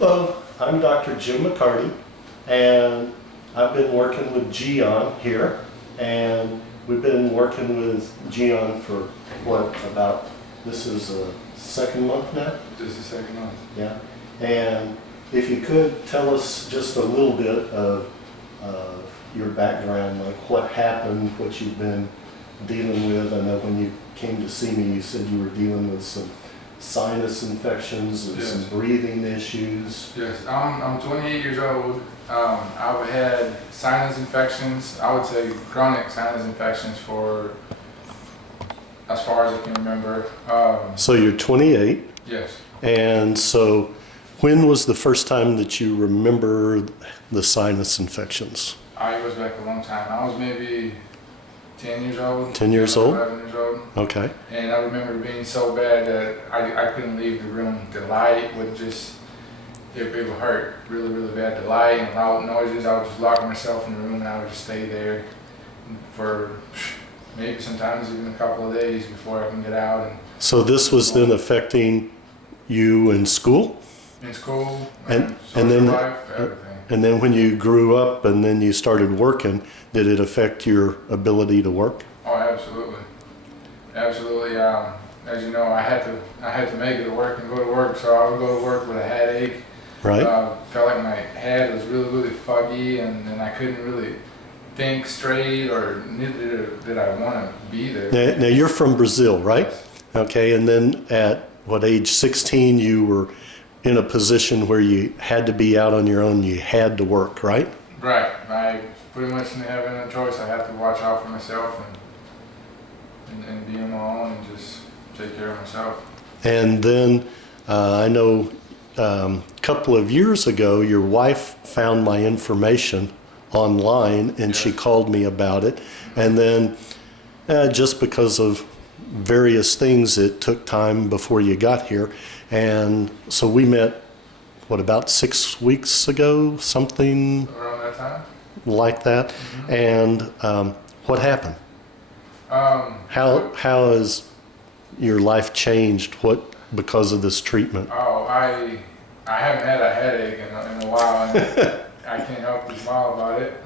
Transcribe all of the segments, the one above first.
Hello, I'm Dr. Jim McCarty, and I've been working with Geann here, and we've been working with Geann for this is a second month now? This is second month. Yeah, and if you could tell us just a little bit of your background, like what happened, what you've been dealing with. I know when you came to see me, you said you were dealing with some sinus infections and some breathing issues. Yes, I'm 28 years old. I've had sinus infections, I would say chronic sinus infections for as far as I can remember. So you're 28? Yes. And so when was the first time that you remember the sinus infections? It was back a long time. I was maybe 10 years old. 10 years old? 11 years old. Okay. And I remember being so bad that I couldn't leave the room. The light would just, it would hurt really, really bad. The light and loud noises, I would just lock myself in the room and I would just stay there for maybe sometimes even a couple of days before I can get out. And so this was then affecting you in school? In school, and social then life, everything. And then when you grew up and then you started working, did it affect your ability to work? Oh, absolutely, absolutely. As you know, I had to make it to work and go to work, so I would go to work with a headache. Right. Felt like my head was really, really foggy, and I couldn't really think straight, or neither did I want to be there. Now you're from Brazil, right? Yes. Okay, and then at what age 16 you were in a position where you had to be out on your own, you had to work, right? Right. I pretty much didn't have any choice. I had to watch out for myself and be on my own and just take care of myself. And then I know a couple of years ago, your wife found my information online and she called me about it. And then just because of various things, it took time before you got here. And so we met, what, about 6 weeks ago, something Around that time? like that. Mm-hmm. And what happened? How has your life changed because of this treatment? Oh, I haven't had a headache in a while, and I can't help but smile about it.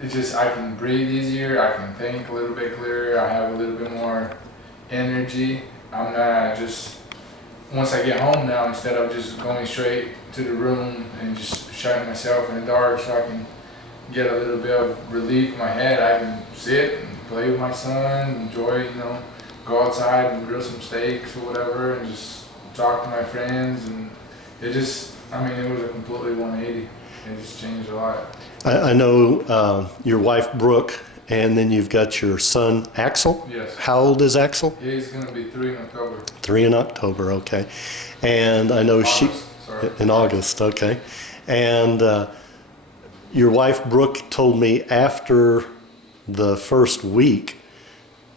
It's just I can breathe easier, I can think a little bit clearer, I have a little bit more energy. I'm not just, once I get home now, instead of just going straight to the room and just shutting myself in the dark so I can get a little bit of relief in my head, I can sit and play with my son, enjoy, go outside and grill some steaks or whatever, and just talk to my friends. And it just, it was a completely 180. It just changed a lot. I know your wife Brooke, and then you've got your son Axel. Yes. How old is Axel? He's going to be 3 in October. 3 in October, okay. And I know in August, okay. And your wife Brooke told me after the first week,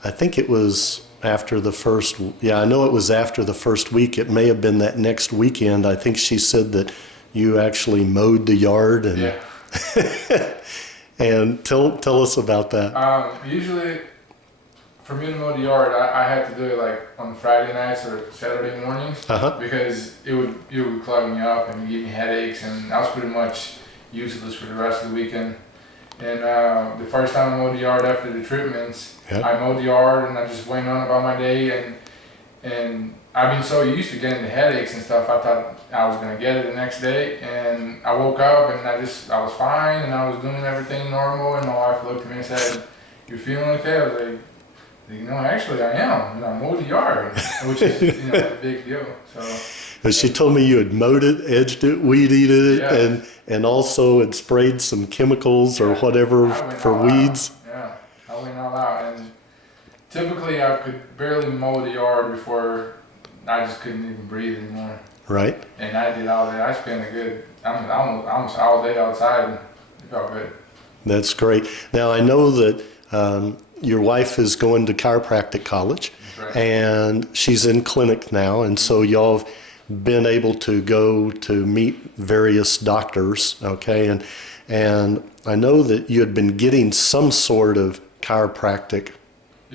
I think it was after the first, I know it was after the first week. It may have been that next weekend. I think she said that you actually mowed the yard and and tell us about that. Usually, for me to mow the yard, I had to do it like on Friday nights or Saturday mornings because it would clog me up and give me headaches, and I was pretty much useless for the rest of the weekend. And the first time I mowed the yard after the treatments, I mowed the yard and I just went on about my day, and I've been so used to getting the headaches and stuff, I thought I was going to get it the next day. And I woke up and I was fine and I was doing everything normal, and my wife looked at me and said, "You feeling okay?" I was like, actually I am. And I mowed the yard, which is a big deal. So she told me you had mowed it, edged it, weed eated it, and also had sprayed some chemicals or whatever for weeds. Yeah, I went all out. And typically I could barely mow the yard before I just couldn't even breathe anymore. Right. And I did all that. I spent almost all day outside, and it felt good. That's great. Now I know that your wife is going to chiropractic college, and she's in clinic now, and so y'all have been able to go to meet various doctors, okay? And I know that you had been getting some sort of chiropractic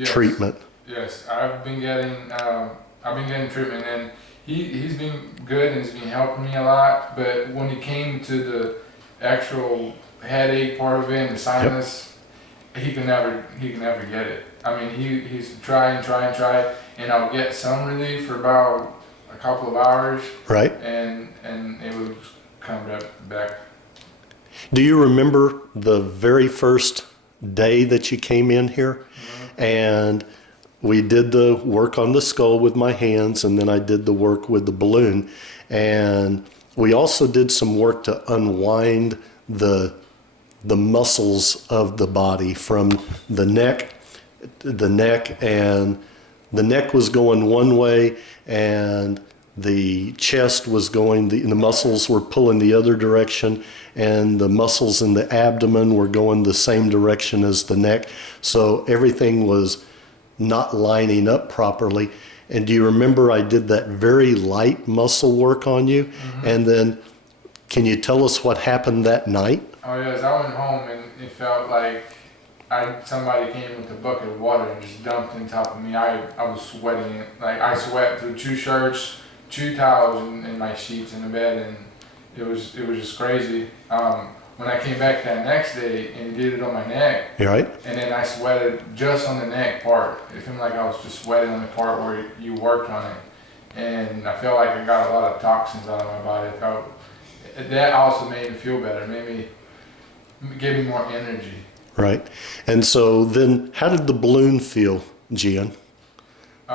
treatment. Yes, I've been getting I've been getting treatment, and he's been good and he's been helping me a lot. But when it came to the actual headache part of it and the sinus, he can never get it. I mean, he's try, and I'll get some relief for about a couple of hours, right? And it would come right back. Do you remember the very first day that you came in here? And we did the work on the skull with my hands, and then I did the work with the balloon. And we also did some work to unwind the muscles of the body from the neck, and the neck was going one way, and the chest was going, the muscles were pulling the other direction, and the muscles in the abdomen were going the same direction as the neck. So everything was not lining up properly. And do you remember I did that very light muscle work on you? And then can you tell us what happened that night? Oh yes, I went home and it felt like somebody came with a bucket of water and just dumped on top of me. I was sweating. Like I sweat through 2 shirts, 2 towels in my sheets in the bed, and it was just crazy. When I came back that next day and did it on my neck, You right? and then I sweated just on the neck part. It seemed like I was just sweating on the part where you worked on it, and I felt like I got a lot of toxins out of my body. That also made me feel better. Gave me more energy. Right. And so then how did the balloon feel, Geann,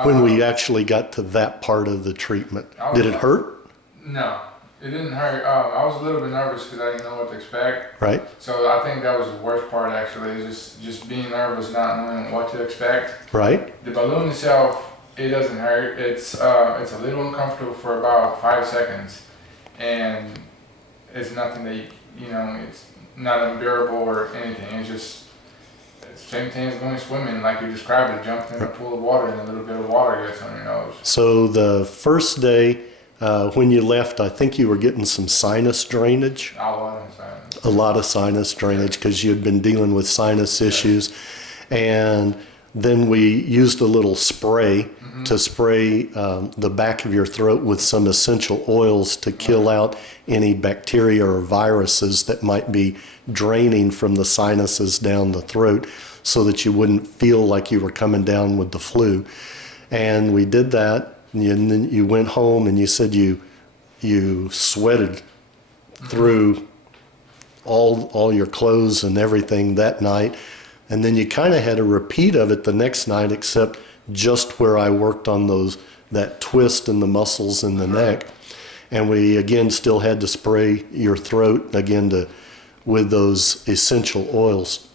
when we actually got to that part of the treatment? Did it hurt? No, it didn't hurt. I was a little bit nervous because I didn't know what to expect. Right. So I think that was the worst part actually, is just being nervous, not knowing what to expect. Right. The balloon itself, it doesn't hurt. It's a little uncomfortable for about 5 seconds, and it's nothing that it's not unbearable or anything. It's just same thing as going swimming, like you described it, jumping in a pool of water and a little bit of water gets on your nose. So the first day when you left, I think you were getting some sinus drainage. A lot of sinus drainage because you had been dealing with sinus issues. And then we used a little spray to spray the back of your throat with some essential oils to kill out any bacteria or viruses that might be draining from the sinuses down the throat, so that you wouldn't feel like you were coming down with the flu. And we did that, and then you went home and you said you sweated through all your clothes and everything that night. And then you kind of had a repeat of it the next night, except just where I worked on that twist in the muscles in the neck. And we again still had to spray your throat again with those essential oils.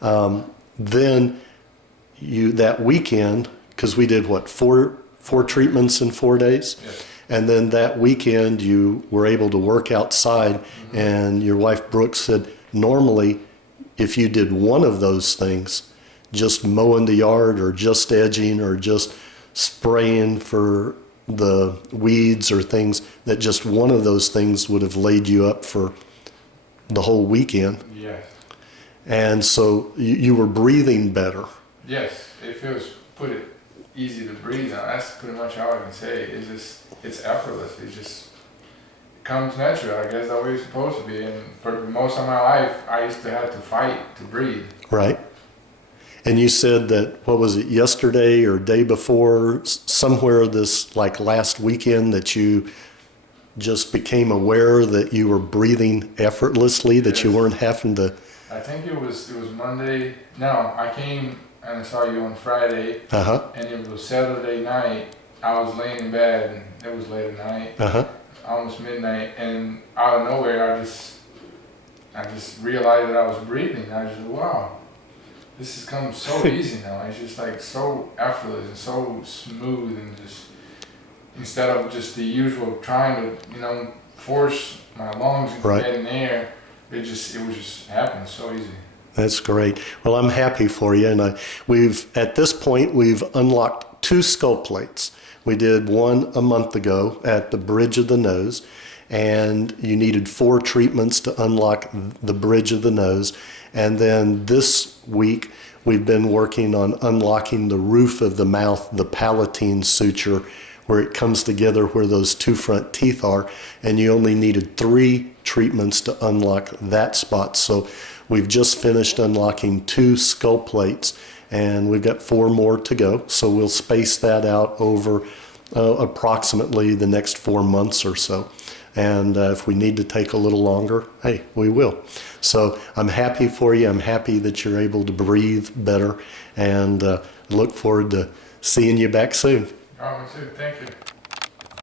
Then that weekend, because we did what, four treatments in 4 days? Yes. And then that weekend you were able to work outside, and your wife Brooke said normally if you did one of those things, just mowing the yard or just edging or just spraying for the weeds or things, that just one of those things would have laid you up for the whole weekend. Yes. And so you were breathing better. Yes, it feels easy to breathe now. That's pretty much all I can say. It's effortless. It just comes natural. I guess that way it's supposed to be. And for most of my life, I used to have to fight to breathe. Right. And you said that, what was it, yesterday or day before, somewhere this like last weekend, that you just became aware that you were breathing effortlessly, that you weren't having to. I think it was Monday. No, I came and I saw you on Friday, and it was Saturday night. I was laying in bed, and it was late at night, almost midnight, and out of nowhere, I just realized that I was breathing. I just, wow, this has come so easy now. It's just like so effortless and so smooth, and just instead of just the usual trying to force my lungs into getting air, it was just happening so easy. That's great. Well, I'm happy for you. And at this point, we've unlocked 2 skull plates. We did one a month ago at the bridge of the nose, and you needed 4 treatments to unlock the bridge of the nose. And then this week, we've been working on unlocking the roof of the mouth, the palatine suture, where it comes together where those two front teeth are, and you only needed 3 treatments to unlock that spot. So we've just finished unlocking 2 skull plates, and we've got 4 more to go. So we'll space that out over approximately the next 4 months or so. And if we need to take a little longer, hey, we will. So I'm happy for you. I'm happy that you're able to breathe better, and look forward to seeing you back soon. Oh, me too. Thank you.